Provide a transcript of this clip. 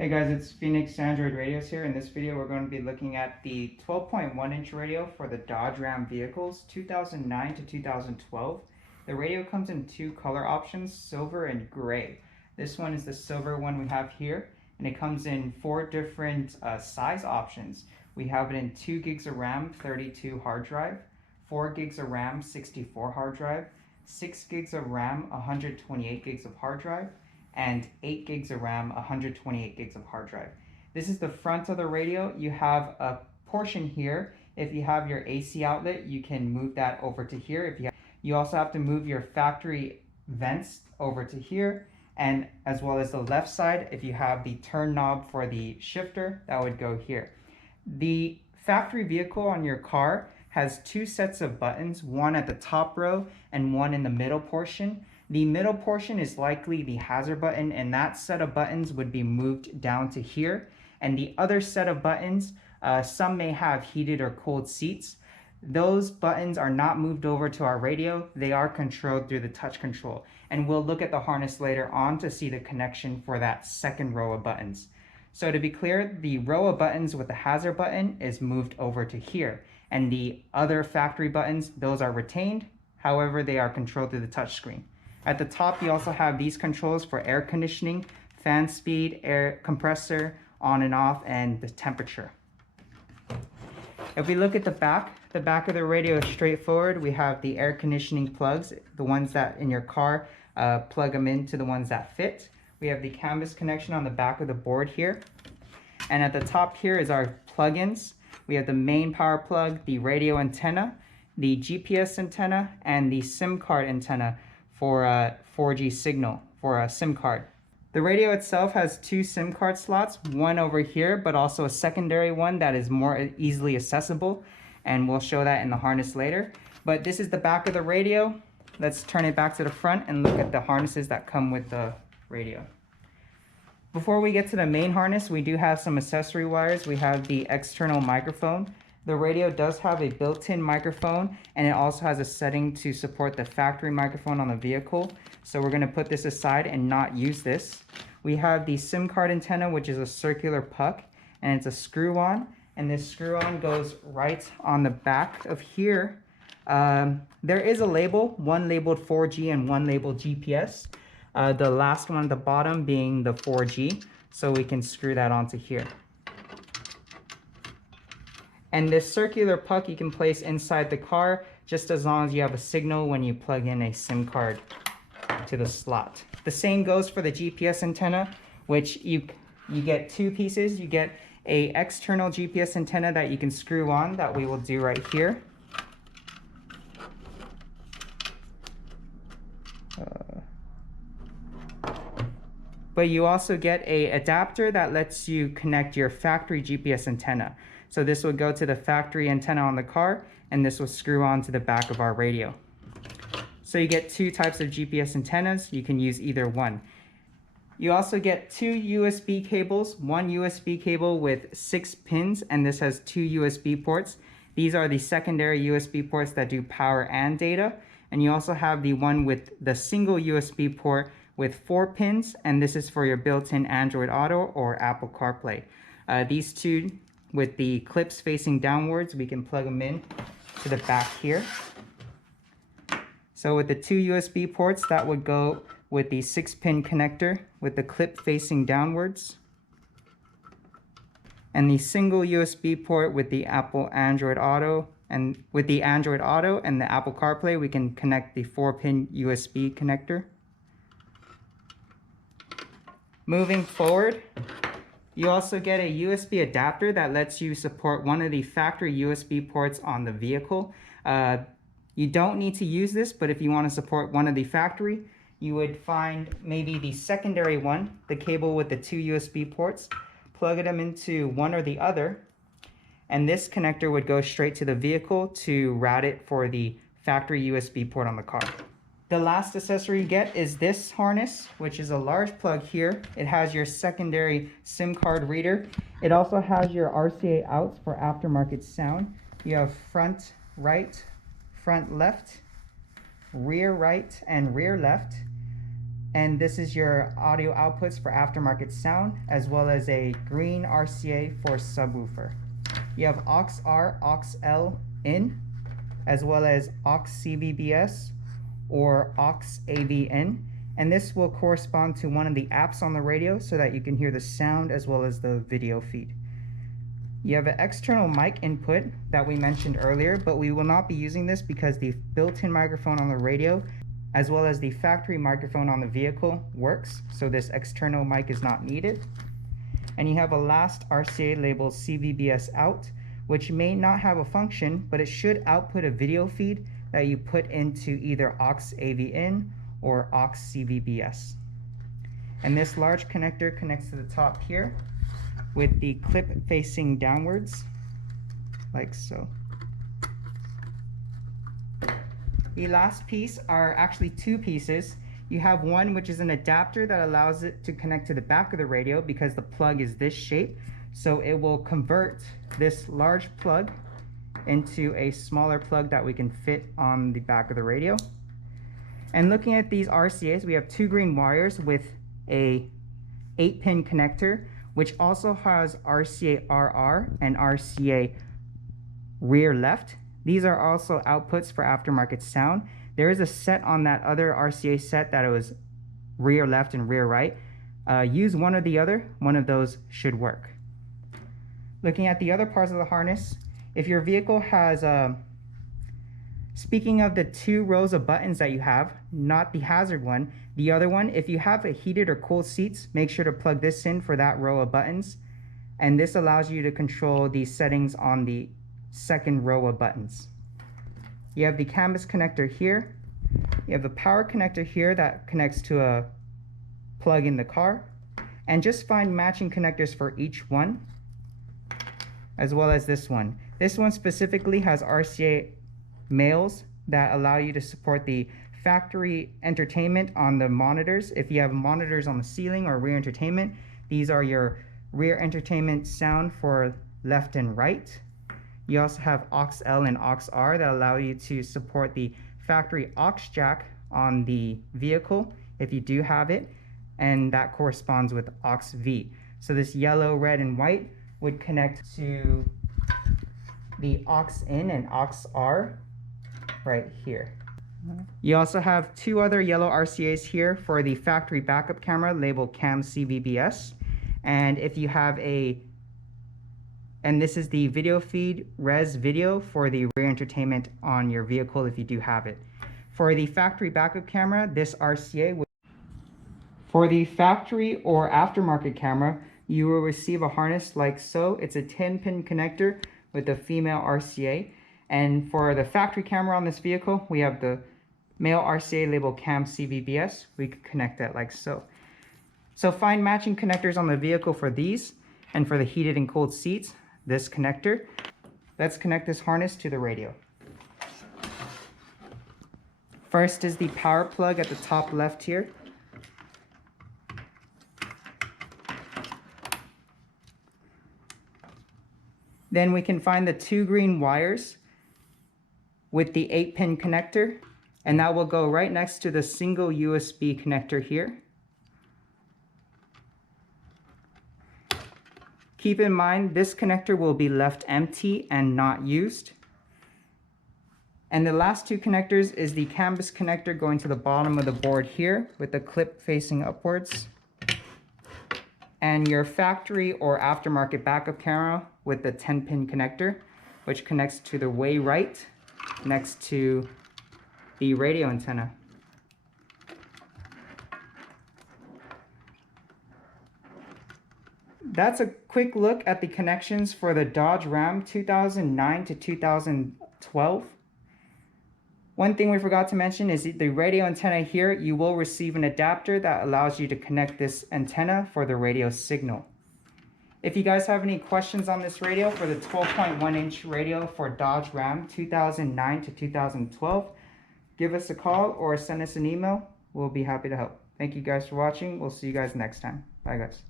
Hey guys, it's Phoenix Android Radios here. In this video, we're going to be looking at the 12.1-inch radio for the Dodge Ram vehicles, 2009 to 2012. The radio comes in two color options, silver and gray. This one is the silver one we have here, and it comes in four different size options. We have it in 2 gigs of RAM, 32 hard drive, 4 gigs of RAM, 64 hard drive, 6 gigs of RAM, 128 gigs of hard drive, and 8 gigs of RAM, 128 gigs of hard drive. This is the front of the radio. You have a portion here. If you have your AC outlet, you can move that over to here. You also have to move your factory vents over to here, and as well as the left side, if you have the turn knob for the shifter, that would go here. The factory vehicle on your car has two sets of buttons, one at the top row and one in the middle portion. The middle portion is likely the hazard button, and that set of buttons would be moved down to here. And the other set of buttons, some may have heated or cooled seats. Those buttons are not moved over to our radio. They are controlled through the touch control. And we'll look at the harness later on to see the connection for that second row of buttons. So to be clear, the row of buttons with the hazard button is moved over to here. And the other factory buttons, those are retained. However, they are controlled through the touch screen. At the top, you also have these controls for air conditioning, fan speed, air compressor, on and off, and the temperature. If we look at the back of the radio is straightforward. We have the air conditioning plugs, the ones that in your car, plug them into the ones that fit. We have the canvas connection on the back of the board here. And at the top here is our plugins. We have the main power plug, the radio antenna, the GPS antenna, and the SIM card antenna for a 4G signal for a SIM card. The radio itself has two SIM card slots, one over here, but also a secondary one that is more easily accessible, and we'll show that in the harness later. But this is the back of the radio. Let's turn it back to the front and look at the harnesses that come with the radio. Before we get to the main harness, we do have some accessory wires. We have the external microphone. The radio does have a built-in microphone, and it also has a setting to support the factory microphone on the vehicle. So we're going to put this aside and not use this. We have the SIM card antenna, which is a circular puck, and it's a screw-on. And this screw-on goes right on the back of here. There is a label, one labeled 4G and one labeled GPS. The last one at the bottom being the 4G, so we can screw that onto here. And this circular puck you can place inside the car just as long as you have a signal when you plug in a SIM card to the slot. The same goes for the GPS antenna, which you get two pieces. You get an external GPS antenna that you can screw on, that we will do right here. But you also get an adapter that lets you connect your factory GPS antenna. So this will go to the factory antenna on the car, and this will screw on to the back of our radio. So you get two types of GPS antennas. You can use either one. You also get two USB cables, one USB cable with 6 pins, and this has 2 USB ports. These are the secondary USB ports that do power and data. And you also have the one with the single USB port with 4 pins, and this is for your built-in Android Auto or Apple CarPlay. These two with the clips facing downwards, we can plug them in to the back here. So with the 2 USB ports, that would go with the 6-pin connector with the clip facing downwards. And the single USB port with the Apple Android Auto, and with the Android Auto and the Apple CarPlay, we can connect the 4-pin USB connector. Moving forward, you also get a USB adapter that lets you support one of the factory USB ports on the vehicle. You don't need to use this, but if you want to support one of the factory, you would find maybe the secondary one, the cable with the 2 USB ports, plug them into one or the other, and this connector would go straight to the vehicle to route it for the factory USB port on the car. The last accessory you get is this harness, which is a large plug here. It has your secondary SIM card reader. It also has your RCA outs for aftermarket sound. You have front right, front left, rear right, and rear left. And this is your audio outputs for aftermarket sound, as well as a green RCA for subwoofer. You have aux R, aux L in, as well as aux CVBS or aux AV in. And this will correspond to one of the apps on the radio so that you can hear the sound as well as the video feed. You have an external mic input that we mentioned earlier, but we will not be using this because the built-in microphone on the radio as well as the factory microphone on the vehicle works, so this external mic is not needed. And you have a last RCA labeled CVBS out, which may not have a function, but it should output a video feed that you put into either aux AV in or aux CVBS. And this large connector connects to the top here with the clip facing downwards, like so. The last piece are actually two pieces. You have one which is an adapter that allows it to connect to the back of the radio because the plug is this shape. So it will convert this large plug into a smaller plug that we can fit on the back of the radio. And looking at these RCAs, we have two green wires with a 8-pin connector, which also has RCA RR and RCA rear left. These are also outputs for aftermarket sound. There is a set on that other RCA set that it was rear left and rear right. Use one or the other, one of those should work. Looking at the other parts of the harness, if your vehicle has, speaking of the two rows of buttons that you have, not the hazard one, the other one, if you have a heated or cooled seats, make sure to plug this in for that row of buttons. And this allows you to control the settings on the second row of buttons. You have the canvas connector here. You have the power connector here that connects to a plug in the car. And just find matching connectors for each one, as well as this one. This one specifically has RCA males that allow you to support the factory entertainment on the monitors. If you have monitors on the ceiling or rear entertainment, these are your rear entertainment sound for left and right. You also have aux L and aux R that allow you to support the factory aux jack on the vehicle if you do have it, and that corresponds with aux V. So this yellow, red, and white would connect to the aux in and aux R right here. You also have two other yellow RCAs here for the factory backup camera labeled Cam CVBS. And if you have and this is the video feed res video for the rear entertainment on your vehicle if you do have it. For the factory backup camera, this RCA for the factory or aftermarket camera, you will receive a harness like so. It's a 10-pin connector with a female RCA. And for the factory camera on this vehicle, we have the male RCA labeled Cam CVBS. We could connect that like so. So find matching connectors on the vehicle for these, and for the heated and cooled seats, this connector. Let's connect this harness to the radio. First is the power plug at the top left here. Then we can find the two green wires with the 8-pin connector, and that will go right next to the single USB connector here. Keep in mind, this connector will be left empty and not used. And the last two connectors is the canvas connector going to the bottom of the board here with the clip facing upwards. And your factory or aftermarket backup camera with the 10-pin connector, which connects to the way right next to the radio antenna. That's a quick look at the connections for the Dodge Ram 2009 to 2012. One thing we forgot to mention is the radio antenna here. You will receive an adapter that allows you to connect this antenna for the radio signal. If you guys have any questions on this radio for the 12.1-inch radio for Dodge Ram 2009 to 2012, give us a call or send us an email. We'll be happy to help. Thank you guys for watching. We'll see you guys next time. Bye guys.